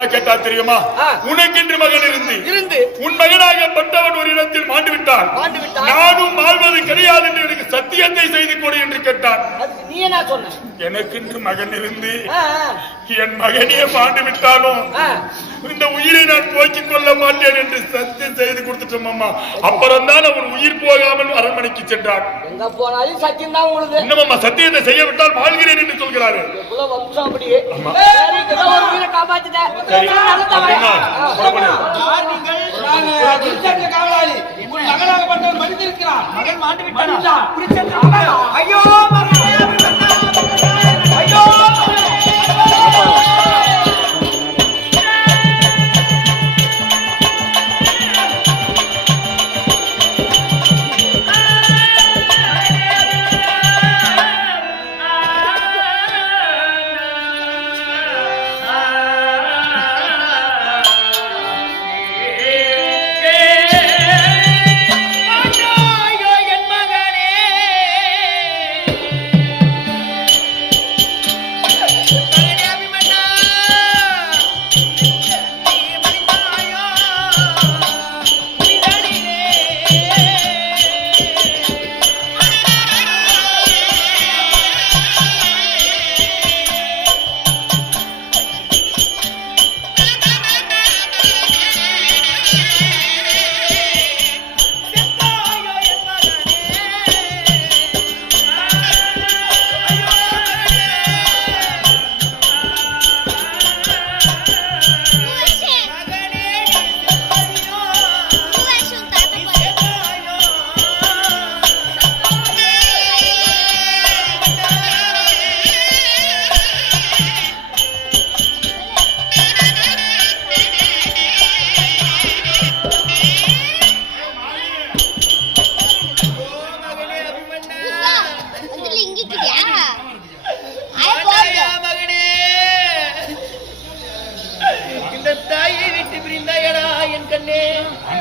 கேட்டா தெரியுமா. உனக்கென்று மகன் இருந்து. இருந்து. உன் மகனாகப்பட்டவன் ஒரு இடத்தில் மாண்டு விட்டான். நானும் வாழ்வது கிடையாது என்று எனக்கு சத்தியத்தை செய்து கொடு என்று கேட்டான். நீ என்ன சொன்ன? எனக்கென்று மகன் இருந்து. என் மகனே மாண்டு விட்டாலும் இந்த உயிரை நான் போக்கிக் கொள்ள மாட்டேன் என்று சத்தியம் செய்து கொடுத்துட்டோம் அம்மா. அப்புறம் தான் அவன் உயிர் போகாமல் அரண்மனைக்கு சென்றான். எங்க போனாலும் சத்தியம் தான் உங்களுக்கு இன்னும் சத்தியத்தை செய்ய விட்டால் வாழ்கிறேன் என்று சொல்கிறாரு. அப்படியே. சரி, அப்படின்னா காவலாளி. உன் மகனாகப்பட்டவர் மடிந்திருக்கிறான் மகன் மாண்டு ஐயோ ஐயோ!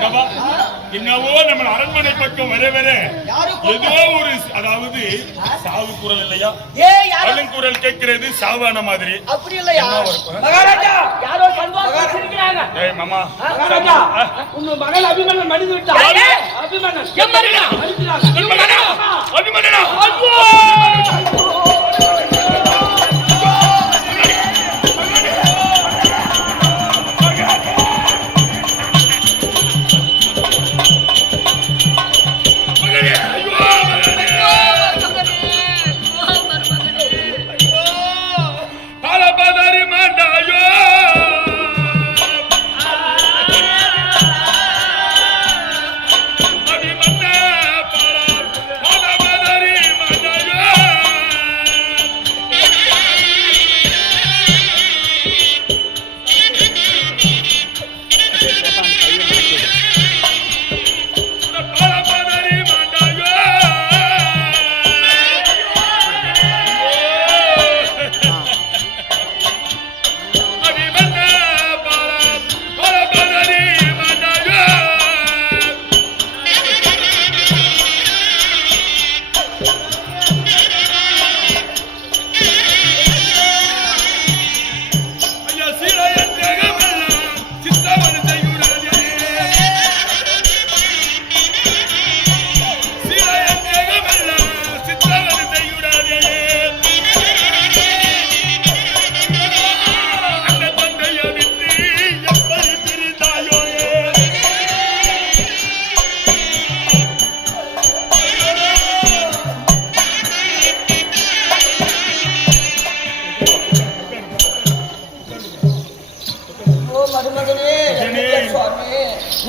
ஆண்டவா, என்னவோ நம்ம அரண்மனை பக்கம் வர வர ஏதோ ஒரு அதாவது சாவு குரல் இல்லையா? அழுங்குரல் கேட்கிறது சாவான மாதிரி. அப்படி இல்லையா? மகாராஜா! யாரோ ஏய் மாமா. மகாராஜா! உன் மகன் அபிமன்னன் மடிந்து விட்டான் யாரு? அபிமன்னன் என்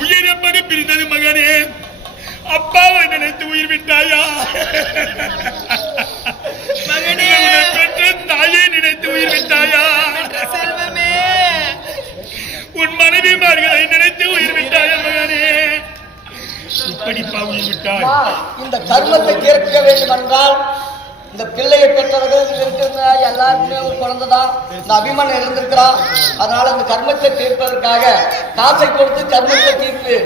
உயிர் எப்படி பிரிந்தது மகனே. அப்பாவை நினைத்து உயிர் விட்டாயா? மகனே. பெற்ற தாயை நினைத்து உயிர் விட்டாயா? செல்வமே. உன் மனைவிமார்களை நினைத்து உயிர் விட்டாயா மகனே? இப்படிப்பா உயிர் விட்டாய் இந்த கர்மத்தை தீர்க்க வேண்டும் என்றால் இந்த பிள்ளையை பெற்றவர்கள் இருக்கிற எல்லாருக்குமே ஒரு குழந்தை தான் இந்த அபிமானம் இருந்திருக்கிறான் அதனால இந்த கர்மத்தை தீர்ப்பதற்காக காசை கொடுத்து கர்மத்தை தீர்ப்பு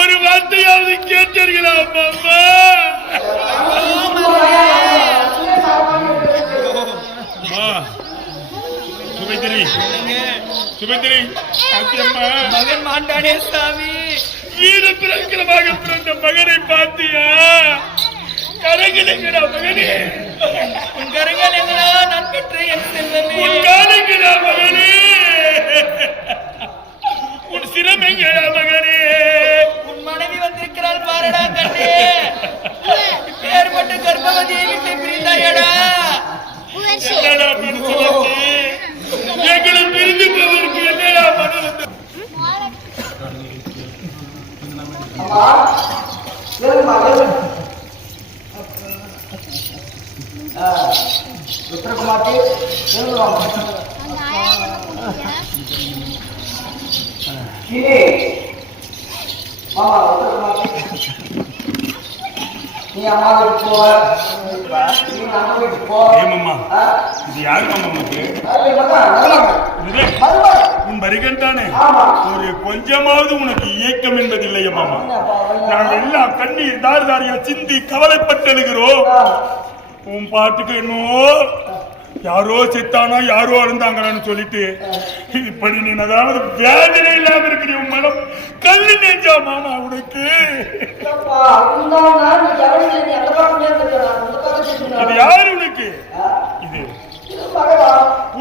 ஒரு வார்த்தையாவது கேட்டீர்களா அம்மா? சுபத்திரி. சுபத்திரி அம்மா மகன் மாண்டானே சாமி. வீர பிரகலமாக பிறந்த மகனை பார்த்தியா கரகிலங்கடா மகனே? உன் கரங்கள் எங்களா நான் பெற்ற என் செல்வமே. உன் காலங்கடா மகனே? உன் சிரமெங்கடா மகனே. உன் மனைவி வந்திருக்கிறாள் பாருடா கண்ணே. பேர்பட்ட கர்ப்பவதியை விட்டு பிரிந்தாயடா. என்னடா வச்சு? எங்களை பிரிந்து போவதற்கு என்னடா மனம் வந்து அம்மா ஏறுமா என்ன ஆமா ருத்ரகுமார்த்தி நீ அம்மா வீட்டுக்கு போ நீ அம்மா வீட்டுக்கு போ. ஏமம்மா? இது யாரு மருமகன். உன் வருகன்தானே ஆமா. ஒரு கொஞ்சமாவது உனக்கு இயக்கம் என்பதில்லை மாமா. என்னப்பா, என்ன? நாங்கள் எல்லாம் கண்ணீர் தார் தாரியா சிந்தி கவலைப்பட்டெழுகிறோம். ஆ. உன் பாட்டுக்கு என்னவோ யாரோ செத்தானா யாரோ அழுந்தாங்களான்னு சொல்லிட்டு இப்படி நீ அதாவது வேதனை இல்லாம இருக்கிற உன் மனம் கல்லு நெஞ்சா மாமா உனக்கு திரும்பிக்கடா. யாரு உனக்கு? இது?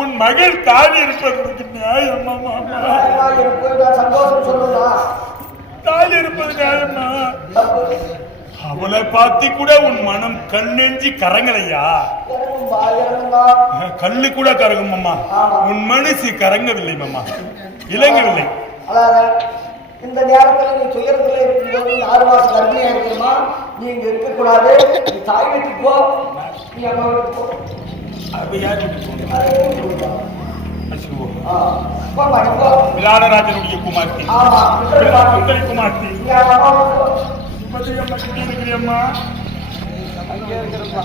உன் மகள் தாடி இருப்பது உனக்கு நியாயம் மாமா. தாடி இருப்பது நியாயமா. அவளை பார்த்து கூட உன் மனம் கண்ணெஞ்சி கரங்கலையா. கல்லு கூட கரகும் மாமா. உன் மனசு கரங்கவில்லை மாமா. இலங்கவில்லை இந்த நேரத்துல நீ துயரத்துல இருக்கும்போது ஆறு மாசம் கர்ப்பிணியா இருக்கணுமா? நீ இங்க இருக்கக்கூடாது. நீ தாய் வீட்டுக்கு போ. நீ அம்மா வீட்டுக்கு போ. அப்ப யார் வீட்டுக்கு. விளாடராஜனுடைய குமார்த்தி. குமார்த்தி நீ அவங்க அம்மா வீட்டுக்கு போ. சுமதி அம்மா கிட்ட இருக்கிறியம்மா அங்கே இருக்கிறப்பா.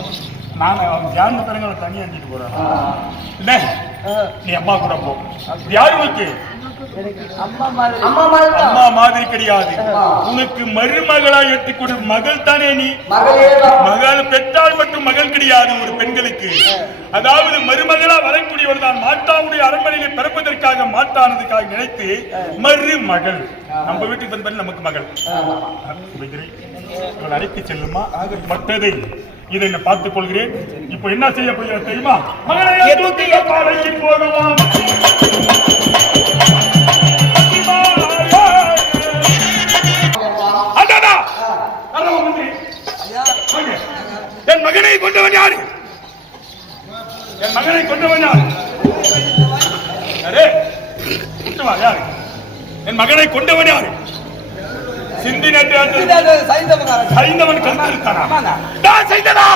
தியான தரங்களை தனியா அஞ்சிட்டு போறேன் ஆ. என்ன ஆ. நீ அம்மா கூட போ உனக்கு அம்மா மாதிரி தான். கிடையாது. உனக்கு மருமகளா எட்டி கொடு. மகள் தானே நீ? மகளே தான். பெற்றால் மட்டும் மகள் கிடையாது ஒரு பெண்களுக்கு. அதாவது மருமகளா வரக்கூடியவர் தான் மாட்டாவுடைய அரண்மனையிலே பிறப்பதற்காக மாட்டானதுக்காக நினைத்து மருமகள். நம்ம வீட்டுக்கு பிறகு நமக்கு மகள். இவள் அழைத்து செல்லுமா? மற்றதை இதை நான் பார்த்துக் கொள்கிறேன். இப்போ என்ன செய்ய போகிறேன் தெரியுமா? மகளை போகலாம். என் மகனை கொண்டவன் யாரு? என் மகனை கொண்டவன் யாரு? யாரு? என் மகனை கொண்டவன் யாரு? சிந்தி நேற்று சைந்தவன் ஆமாங்க. நான் செய்தனா